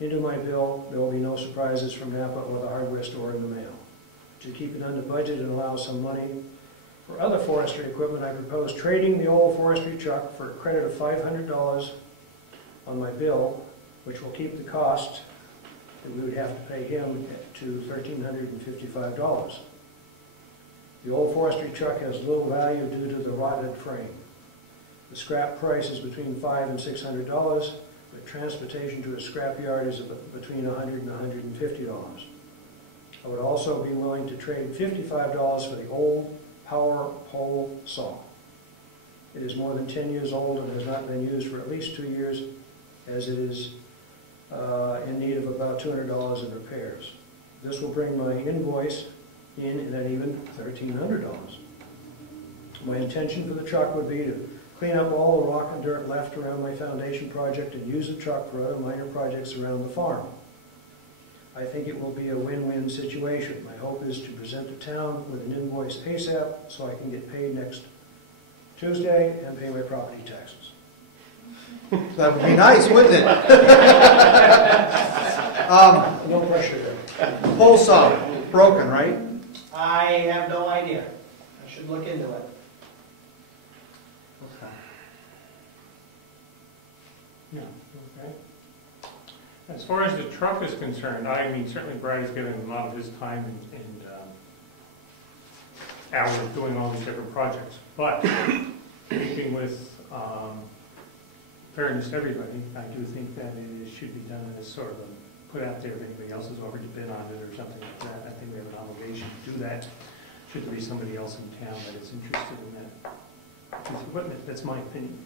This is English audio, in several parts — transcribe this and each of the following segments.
into my bill. There will be no surprises from Napa or the hardware store in the mail. To keep it under budget and allow some money for other forestry equipment, I propose trading the old forestry truck for a credit of $500 on my bill, which will keep the cost that we would have to pay him to $1,355. The old forestry truck has little value due to the rotted frame. The scrap price is between $500 and $600, but transportation to a scrap yard is between $100 and $150. I would also be willing to trade $55 for the old power pole saw. It is more than 10 years old and has not been used for at least 2 years, as it is in need of about $200 in repairs. This will bring my invoice in at even $1,300. My intention for the truck would be to clean up all the rock and dirt left around my foundation project and use the truck for other minor projects around the farm. I think it will be a win-win situation. My hope is to present the town with an invoice ASAP so I can get paid next Tuesday and pay my property taxes. That would be nice, wouldn't it? No pressure there. Pole saw, broken, right? I have no idea. I should look into it. Okay. Yeah, okay. As far as the truck is concerned, I mean, certainly Brad is giving a lot of his time and hours doing all these different projects. But speaking with fairness to everybody, I do think that it should be done as sort of a put out there if anybody else has already been on it or something like that. I think we have an obligation to do that. Should there be somebody else in town that is interested in that piece of equipment? That's my opinion.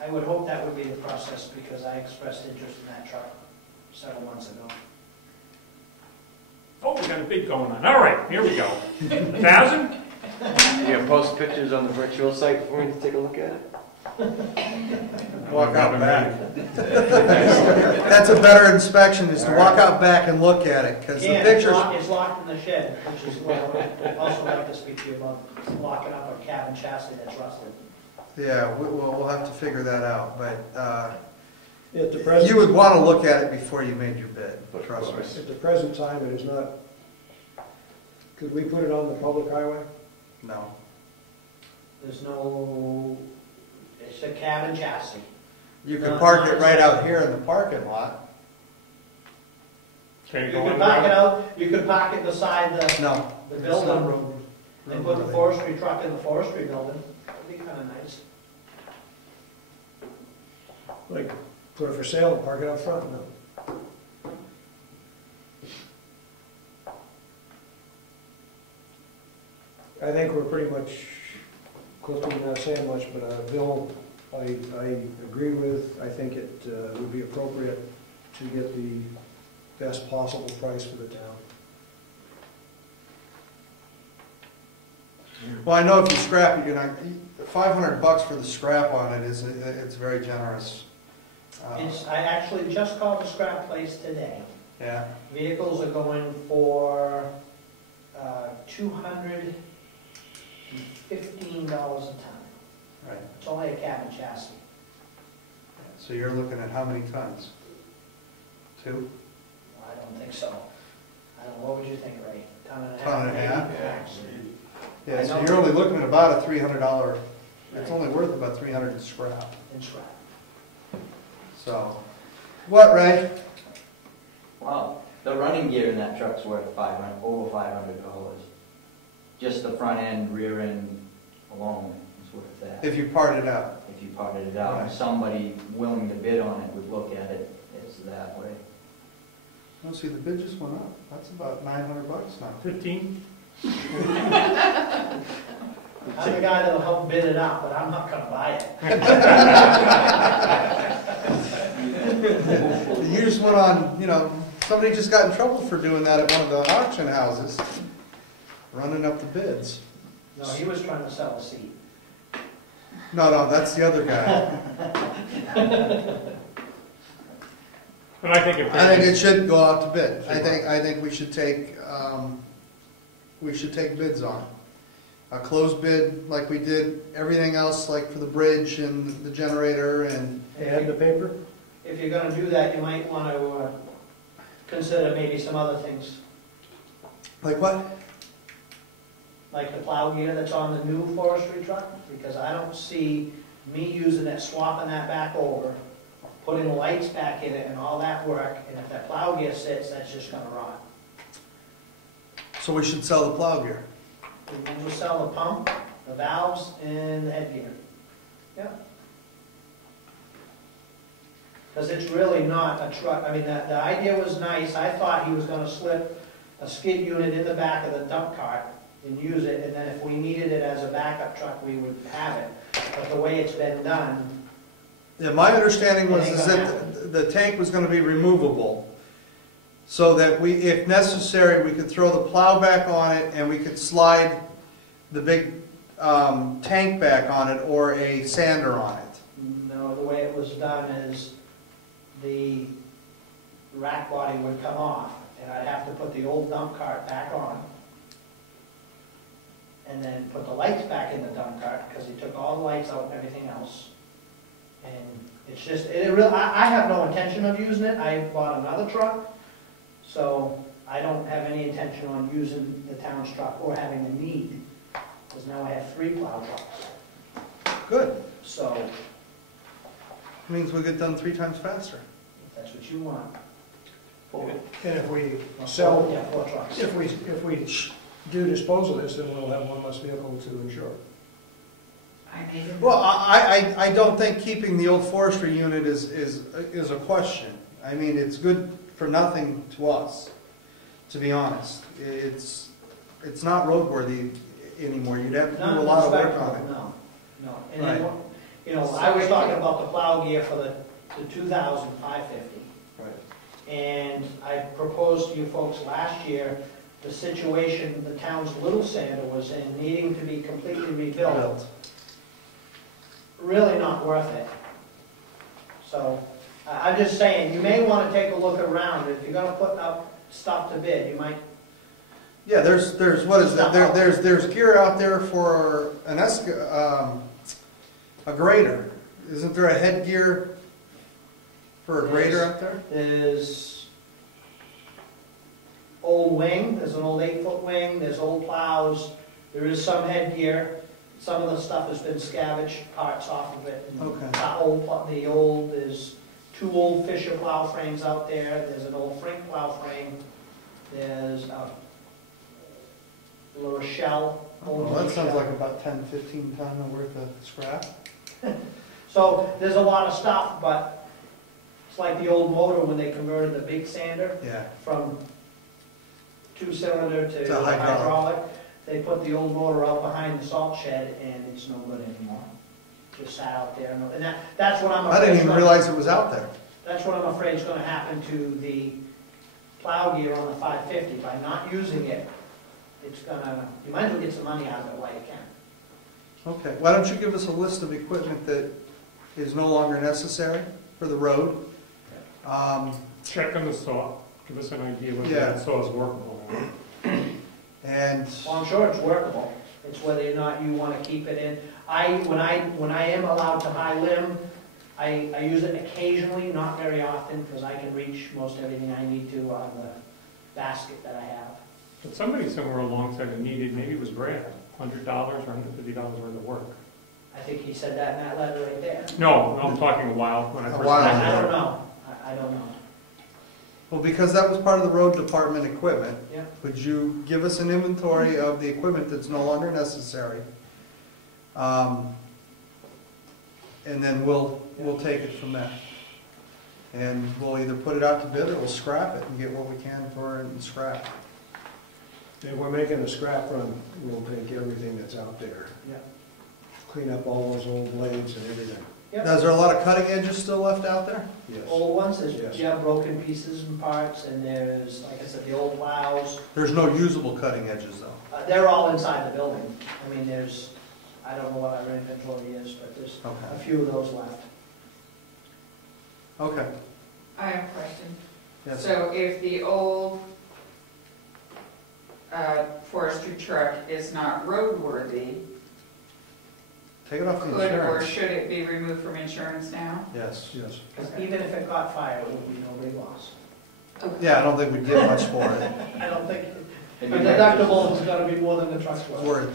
I would hope that would be the process because I expressed interest in that truck several months ago. Oh, we got a bid going on. All right, here we go. 1,000? You gonna post pictures on the virtual site for me to take a look at it? Walk out back. That's a better inspection, is to walk out back and look at it, because the pictures... It's locked in the shed, which is what I'd also like to speak to you about, locking up a cabin chassis that's rusted. Yeah, we'll have to figure that out, but At the present, you would want to look at it before you made your bid, trust me. at the present time, it is not. Could we put it on the public highway? No. There's no, it's a cabin chassis. You could park it right out here in the parking lot. Can You go could on park the it road? out, you could park it beside No. the it's building not room, and put the forestry truck in the forestry building. That'd be kind of nice. Like, put it for sale and park it out front? No. I think we're pretty much, Clifton's not saying much, but Bill, I agree with. I think it would be appropriate to get the best possible price for the town. Well, I know if you scrap it, you're not, $500 for the scrap on it is, it's very generous. I actually just called the scrap place today. Yeah. Vehicles are going for $215 a ton. Right. It's only a cabin chassis. So you're looking at how many tons? 2? I don't think so. I don't know, what would you think, Ray? Ton and a half? Ton and a half? Max. Yeah, so you're only looking at about a $300, it's only worth about $300 in scrap. In scrap. So, what, Ray? Wow, the running gear in that truck's worth over $500. Just the front end, rear end alone is worth that. If you part it out. If you parted it out, Right. if somebody willing to bid on it would look at it, it's that way. Oh, see, the bid just went up. That's about $900 now. 15? I'm the guy that'll help bid it out, but I'm not gonna buy it. You just went on, somebody just got in trouble for doing that at one of the auction houses, running up the bids. No, he was trying to sell a seat. No, that's the other guy. But I think it should go out to bid. I think we should take bids on it. A closed bid like we did everything else, like for the bridge and the generator and... And the paper? if you're gonna do that, you might want to consider maybe some other things, Like what? like the plow gear that's on the new forestry truck, because I don't see me using it, swapping that back over, putting the lights back in it and all that work, and if that plow gear sits, that's just gonna rot. So we should sell the plow gear. We'll just sell the pump, the valves, and the headgear. Yeah. Because it's really not a truck, I mean, the idea was nice, I thought he was gonna slip a skid unit in the back of the dump cart and use it, and then if we needed it as a backup truck, we would have it. But the way it's been done, Yeah, my understanding was is that the tank was gonna be removable, so that we, if necessary, we could throw the plow back on it and we could slide the big tank back on it or a sander on it. no, the way it was done is the rack body would come off, and I'd have to put the old dump cart back on, and then put the lights back in the dump cart, because he took all the lights out and everything else. And it's just, I have no intention of using it, I bought another truck, so I don't have any intention on using the town's truck or having the need, because now I have 3 plow trucks. Good. So, Means we get done 3 times faster. if that's what you want. 4. And if we sell, Yeah, 4 trucks. if we do dispose of this, then we'll have one less vehicle to insure. Well, I don't think keeping the old forestry unit is a question. I mean, it's good for nothing to us, to be honest. It's not roadworthy anymore. You'd have to do a lot of work on it. No. And Right. then, you know, I was talking about the plow gear for the 2,550. Right. And I proposed to you folks last year, the situation the town's little sander was in, needing to be completely rebuilt. Really not worth it. So, I'm just saying, you may want to take a look around. If you're gonna put up stuff to bid, you might. Yeah, there's what is that? There's gear out there for a grader. Isn't there a headgear for a grader out there? There's old wing, there's an old 8-foot wing, there's old plows, there is some headgear. Some of the stuff has been scavenged, parts off of it. Okay. There's 2 old Fisher plow frames out there, there's an old Frank plow frame, there's a little shell. Well, that sounds like about 10, 15 ton worth of scrap. So there's a lot of stuff, but it's like the old motor when they converted the big sander Yeah. from 2-cylinder to To hydraulic. hydraulic. They put the old motor out behind the salt shed, and it's no good anymore. Just sat out there, and that's what I'm afraid. I didn't even realize it was out there. That's what I'm afraid is going to happen to the plow gear on the 550. By not using it, it's gonna. You might as well get some money out of it while you can. Okay. Why don't you give us a list of equipment that is no longer necessary for the road? Check on the saw, give us an idea whether Yeah. that saw is workable. And Well, I'm sure it's workable. It's whether or not you want to keep it in. When I am allowed to high limb, I use it occasionally, not very often, because I can reach most everything I need to out of the basket that I have. But somebody somewhere alongside it needed, maybe it was Brad, $100 or $150 worth of work. I think he said that in that letter right there. No, I'm talking a while, when I A first while. met I him. don't know. I don't know. well, because that was part of the road department equipment, Yeah. would you give us an inventory of the equipment that's no longer necessary? And then we'll take it from there. And we'll either put it out to bid or we'll scrap it and get what we can for it and scrap. If we're making a scrap run, we'll take everything that's out there. Yeah. Clean up all those old blades and everything. Yep. Now, is there a lot of cutting edges still left out there? Yes. Old ones, Yes. there's, yeah, broken pieces and parts, and there's, like I said, the old plows. There's no usable cutting edges though. They're all inside the building. I mean, I don't know what our inventory is, but there's a Okay. few of those left. Okay. I have a question. Yes. So if the old forestry truck is not roadworthy, Take it off the could or insurance. should it be removed from insurance now? Yes. Yes. Because even if it got fired, it would be no big loss. Yeah, I don't think we'd get much for it. I don't think, a And you deductible is gonna be more than the truck's worth. Word.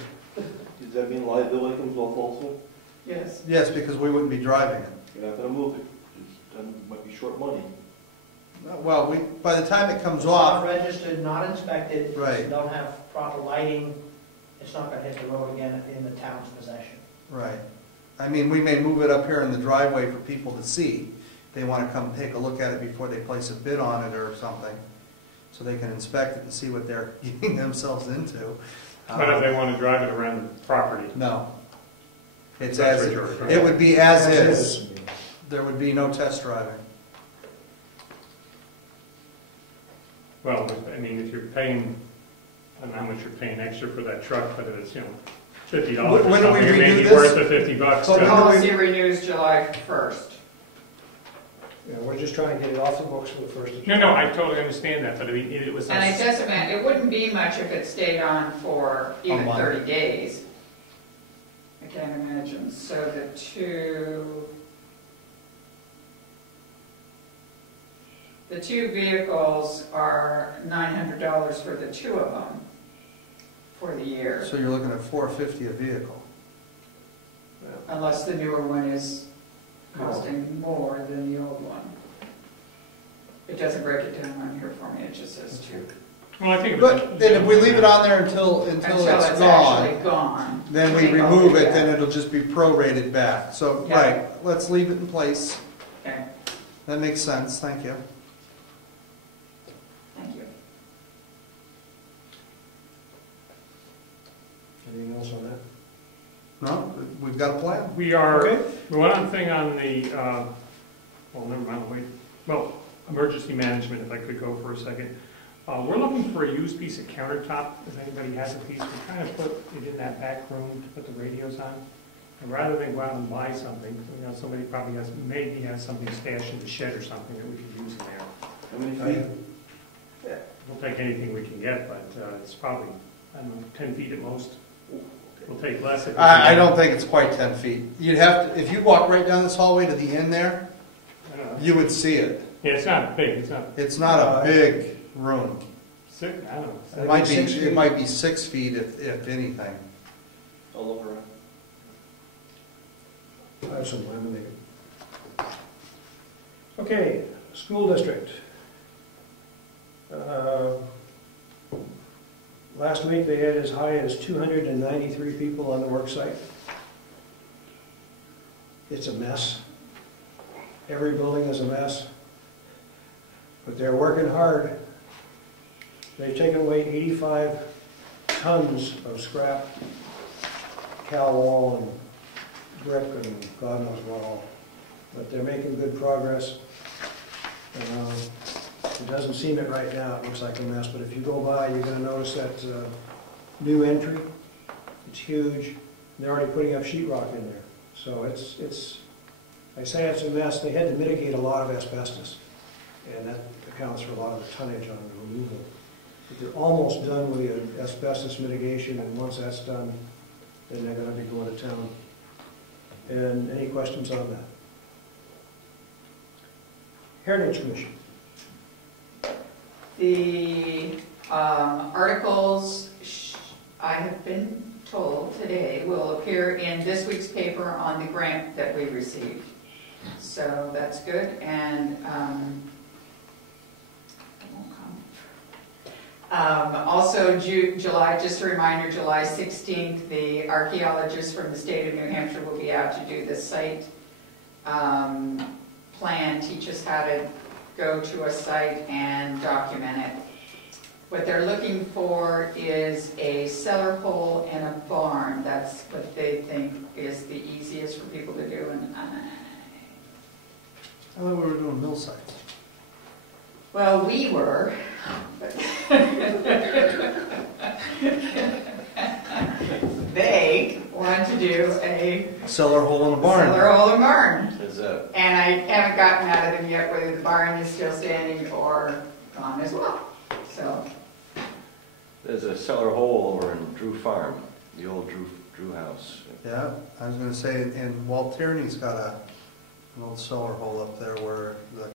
Does that mean liability comes off also? Yes. Yes, because we wouldn't be driving it. You're not gonna move it, then it might be short money. Well, by the time it comes It's not off, registered, not inspected. Right. Don't have proper lighting. It's not gonna hit the road again in the town's possession. right. I mean, we may move it up here in the driveway for people to see. They want to come take a look at it before they place a bid on it or something, so they can inspect it and see what they're getting themselves into. But if they want to drive it around the property, No. It's That's as, what you're- it would be as As is. There would be no test driving. well, I mean, if you're paying, I don't know how much you're paying extra for that truck, but if it's, $50 or When do we something, it may redo be this? worth the $50. So The when do we- policy renews July 1st. Yeah, we're just trying to get it off the books for the first of No, I totally understand that, but I mean, it was. And it doesn't matter, it wouldn't be much if it stayed on for even month. 30 days. I can't imagine. So the two vehicles are $900 for the two of them for the year, So you're looking at $450 a vehicle. unless the newer one is costing more than the old one. It doesn't break it down on here for me, it just says two. Well, I think. But then if we leave it on there until it's Until gone, actually gone. then we Take all remove the- it, then it'll just be prorated back. So, Yeah. right, let's leave it in place. Okay, That makes sense, thank you. thank you. Anything else on that? No, we've got a plan. We are, Okay. one other thing on the, well, never mind, wait, well, emergency management, if I could go for a second. We're looking for a used piece of countertop, if anybody has a piece, we kind of put it in that back room to put the radios on. And rather than go out and buy something, somebody probably maybe has something stashed in the shed or something that we could use in there. How many feet? We'll take anything we can get, but it's probably, I don't know, 10 feet at most. We'll take less if we I can. don't think it's quite 10 feet. You'd have to, if you walk right down this hallway to the end there, I don't know. you would see it. Yeah, it's not big, it's not It's not a big room. sick, I don't know. It might be 6 feet if anything. I'll look around. I have some laminated. Okay, school district. Last week they had as high as 293 people on the work site. It's a mess. Every building is a mess. But they're working hard. They've taken away 85 tons of scrap, cal wall and brick and God knows what all. But they're making good progress. It doesn't seem it right now, it looks like a mess, but if you go by, you're gonna notice that new entry. It's huge. They're already putting up sheetrock in there. So I say it's a mess. They had to mitigate a lot of asbestos, and that accounts for a lot of the tonnage on the removal. But they're almost done with the asbestos mitigation, and once that's done, then they're gonna be going to town. And any questions on that? Heritage Commission. The articles, I have been told today, will appear in this week's paper on the grant that we received. So that's good, and it won't come. Also, July, just a reminder, July 16th, the archaeologists from the state of New Hampshire will be out to do the site plan, teach us how to go to a site and document it. What they're looking for is a cellar hole and a barn. That's what they think is the easiest for people to do. And I thought we were doing mill sites. well, we were, but they want to do a Cellar hole in a barn. cellar hole and barn. There's a, And I haven't gotten out of them yet whether the barn is still standing or gone as well. So, There's a cellar hole over in Drew Farm, the old Drew House. Yeah, I was gonna say, and Walt Tierney's got an old cellar hole up there where the